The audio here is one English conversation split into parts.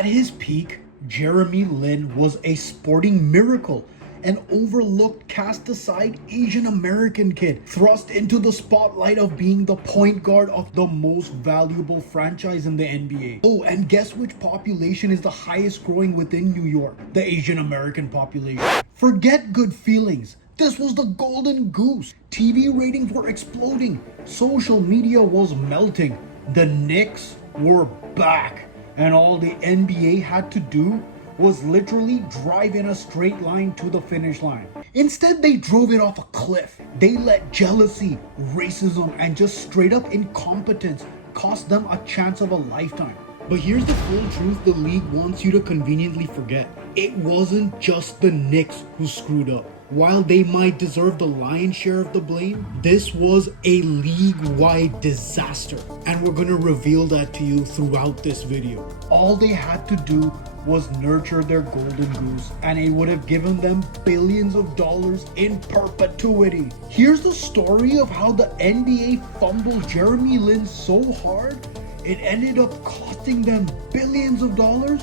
At his peak, Jeremy Lin was a sporting miracle, an overlooked, cast-aside Asian American kid thrust into the spotlight of being the point guard of the most valuable franchise in the NBA. Oh, and guess which population is the highest growing within New York? The Asian American population. Forget good feelings. This was the golden goose. TV ratings were exploding. Social media was melting. The Knicks were back. And all the NBA had to do was literally drive in a straight line to the finish line. Instead, they drove it off a cliff. They let jealousy, racism, and just straight up incompetence cost them a chance of a lifetime. But here's the full truth the league wants you to conveniently forget. It wasn't just the Knicks who screwed up. While they might deserve the lion's share of the blame, this was a league-wide disaster. And we're gonna reveal that to you throughout this video. All they had to do was nurture their golden goose, and it would have given them billions of dollars in perpetuity. Here's the story of how the NBA fumbled Jeremy Lin so hard, it ended up costing them billions of dollars,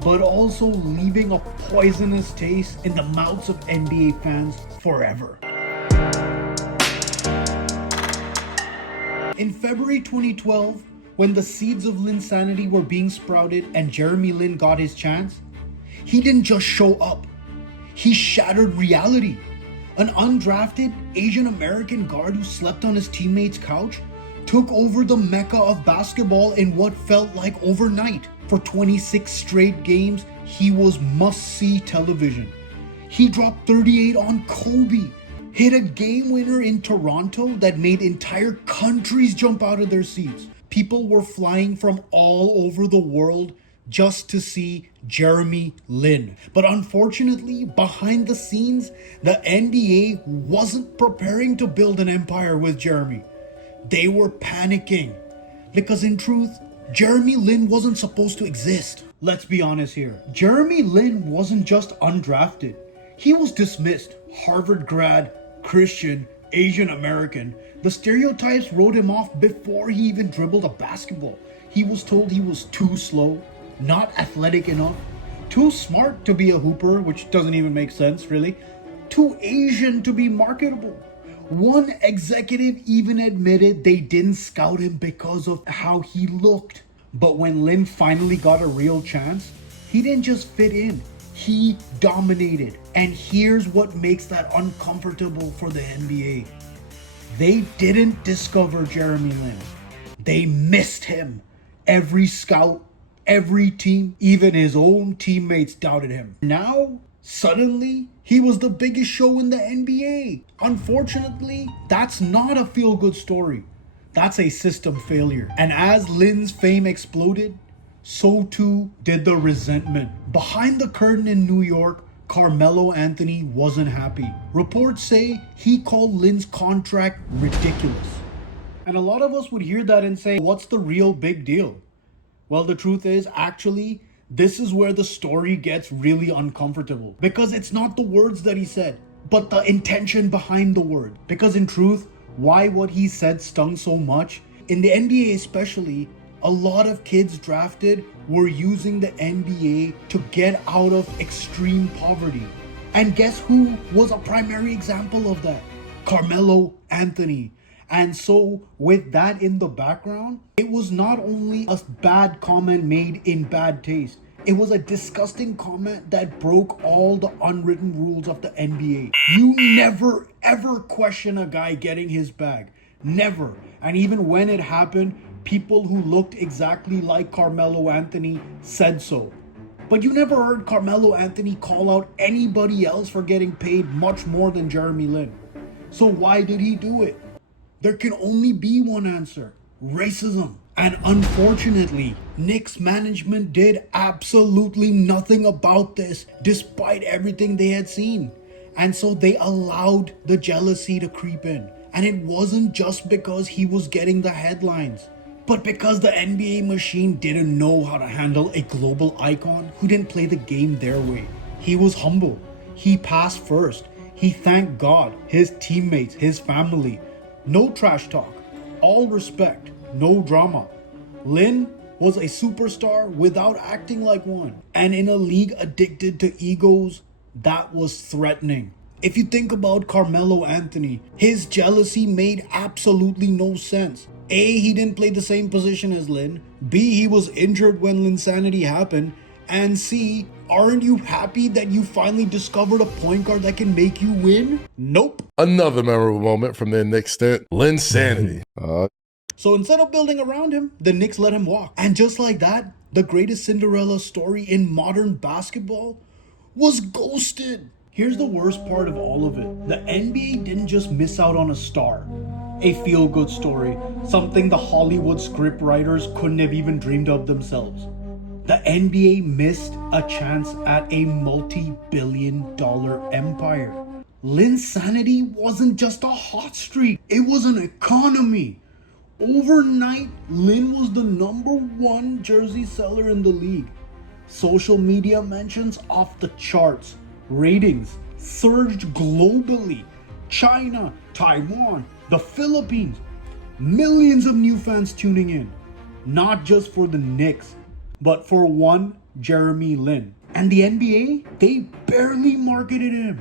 but also leaving a poisonous taste in the mouths of NBA fans forever. In February 2012, when the seeds of Linsanity were being sprouted and Jeremy Lin got his chance, he didn't just show up. He shattered reality. An undrafted Asian American guard who slept on his teammate's couch took over the mecca of basketball in what felt like overnight. For 26 straight games, he was must-see television. He dropped 38 on Kobe, hit a game winner in Toronto that made entire countries jump out of their seats. People were flying from all over the world just to see Jeremy Lin. But unfortunately, behind the scenes, the NBA wasn't preparing to build an empire with Jeremy. They were panicking because in truth, Jeremy Lin wasn't supposed to exist. Let's be honest here. Jeremy Lin wasn't just undrafted. He was dismissed. Harvard grad, Christian, Asian American. The stereotypes wrote him off before he even dribbled a basketball. He was told he was too slow, not athletic enough, too smart to be a hooper, which doesn't even make sense really, too Asian to be marketable. One executive even admitted they didn't scout him because of how he looked. But when Lin finally got a real chance, he didn't just fit in, he dominated. And here's what makes that uncomfortable for the NBA. They didn't discover Jeremy Lin. They missed him. Every scout, every team, even his own teammates doubted him. Now, suddenly, he was the biggest show in the NBA. Unfortunately, that's not a feel-good story. That's a system failure. And as Lin's fame exploded, so too did the resentment. Behind the curtain in New York, Carmelo Anthony wasn't happy. Reports say he called Lin's contract ridiculous. And a lot of us would hear that and say, what's the real big deal? Well, the truth is, actually, this is where the story gets really uncomfortable. Because it's not the words that he said, but the intention behind the word. Because in truth, why what he said stung so much? In the NBA especially, a lot of kids drafted were using the NBA to get out of extreme poverty. And guess who was a primary example of that? Carmelo Anthony. And so with that in the background, it was not only a bad comment made in bad taste, it was a disgusting comment that broke all the unwritten rules of the NBA. You never ever question a guy getting his bag. Never. And even when it happened, people who looked exactly like Carmelo Anthony said so. But you never heard Carmelo Anthony call out anybody else for getting paid much more than Jeremy Lin. So why did he do it? There can only be one answer: racism. And unfortunately, Knicks management did absolutely nothing about this, despite everything they had seen. And so they allowed the jealousy to creep in. And it wasn't just because he was getting the headlines, but because the NBA machine didn't know how to handle a global icon who didn't play the game their way. He was humble. He passed first. He thanked God, his teammates, his family. No trash talk. All respect. No drama. Lin was a superstar without acting like one. And in a league addicted to egos, that was threatening. If you think about Carmelo Anthony, his jealousy made absolutely no sense. A, he didn't play the same position as Lin. B, he was injured when Linsanity happened. And C, aren't you happy that you finally discovered a point guard that can make you win? Nope. Another memorable moment from their Knicks stint, Linsanity. So instead of building around him, the Knicks let him walk. And just like that, the greatest Cinderella story in modern basketball was ghosted. Here's the worst part of all of it. The NBA didn't just miss out on a star, a feel-good story, something the Hollywood scriptwriters couldn't have even dreamed of themselves. The NBA missed a chance at a multi-billion-dollar empire. Linsanity wasn't just a hot streak, it was an economy. Overnight, Lin was the #1 jersey seller in the league. Social media mentions off the charts. Ratings surged globally. China, Taiwan, the Philippines. Millions of new fans tuning in. Not just for the Knicks, but for one Jeremy Lin. And the NBA, they barely marketed him.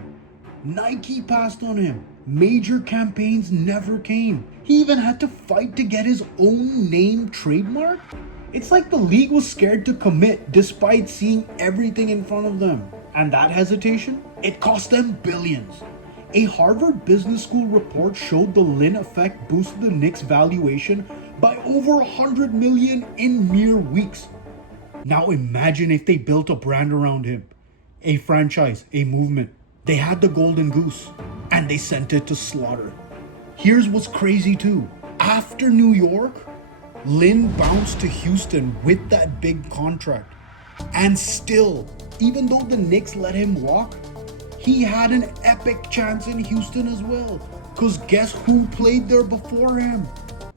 Nike passed on him. Major campaigns never came. He even had to fight to get his own name trademarked. It's like the league was scared to commit despite seeing everything in front of them. And that hesitation, it cost them billions. A Harvard Business School report showed the Lin effect boosted the Knicks' valuation by over $100 million in mere weeks. Now imagine if they built a brand around him, a franchise, a movement. They had the golden goose, and they sent it to slaughter. Here's what's crazy too. After New York, Lin bounced to Houston with that big contract. And still, even though the Knicks let him walk, he had an epic chance in Houston as well. Cause guess who played there before him?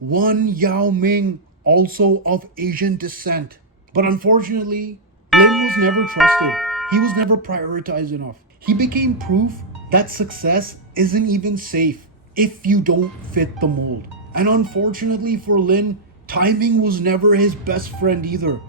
One Yao Ming, also of Asian descent. But unfortunately, Lin was never trusted. He was never prioritized enough. He became proof that success isn't even safe if you don't fit the mold. And unfortunately for Lin, timing was never his best friend either.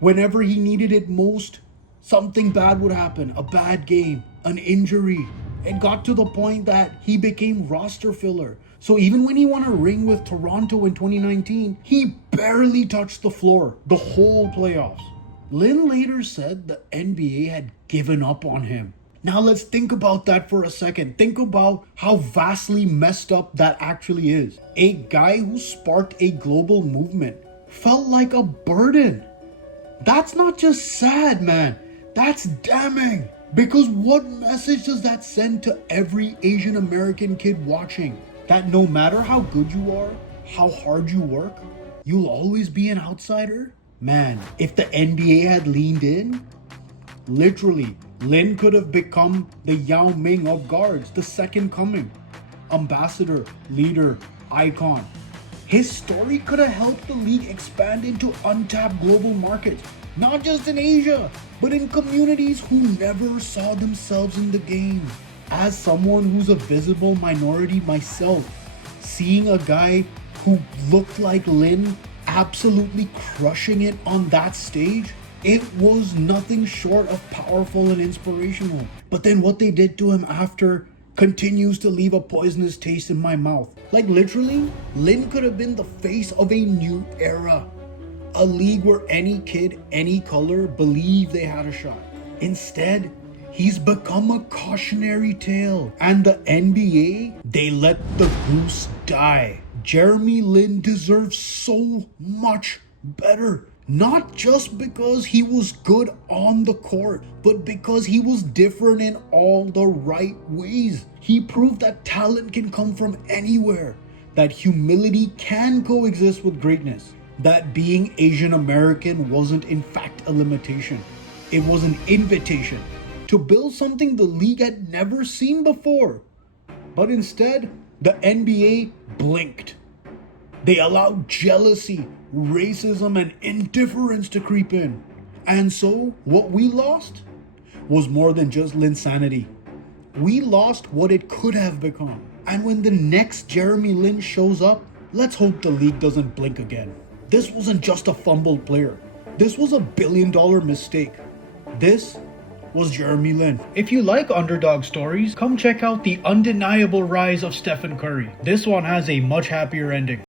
Whenever he needed it most, something bad would happen. A bad game, an injury. It got to the point that he became roster filler. So even when he won a ring with Toronto in 2019, he barely touched the floor the whole playoffs. Lin later said the NBA had given up on him. Now let's think about that for a second. Think about how vastly messed up that actually is. A guy who sparked a global movement felt like a burden. That's not just sad, man. That's damning. Because what message does that send to every Asian American kid watching? That no matter how good you are, how hard you work, you'll always be an outsider? Man, if the NBA had leaned in, literally, Lin could have become the Yao Ming of guards, the second coming. Ambassador, leader, icon. His story could have helped the league expand into untapped global markets, not just in Asia, but in communities who never saw themselves in the game. As someone who's a visible minority myself, seeing a guy who looked like Lin absolutely crushing it on that stage, it was nothing short of powerful and inspirational. But then what they did to him after continues to leave a poisonous taste in my mouth. Like literally, Lin could have been the face of a new era. A league where any kid, any color, believed they had a shot. Instead, he's become a cautionary tale. And the NBA, they let the goose die. Jeremy Lin deserves so much better. Not just because he was good on the court, but because he was different in all the right ways. He proved that talent can come from anywhere, that humility can coexist with greatness, that being Asian American wasn't in fact a limitation. It was an invitation to build something the league had never seen before. But instead, the NBA blinked. They allowed jealousy, racism, and indifference to creep in. And so, what we lost was more than just Linsanity. We lost what it could have become. And when the next Jeremy Lin shows up, let's hope the league doesn't blink again. This wasn't just a fumbled player. This was a billion-dollar mistake. This was Jeremy Lin. If you like underdog stories, come check out The Undeniable Rise of Stephen Curry. This one has a much happier ending.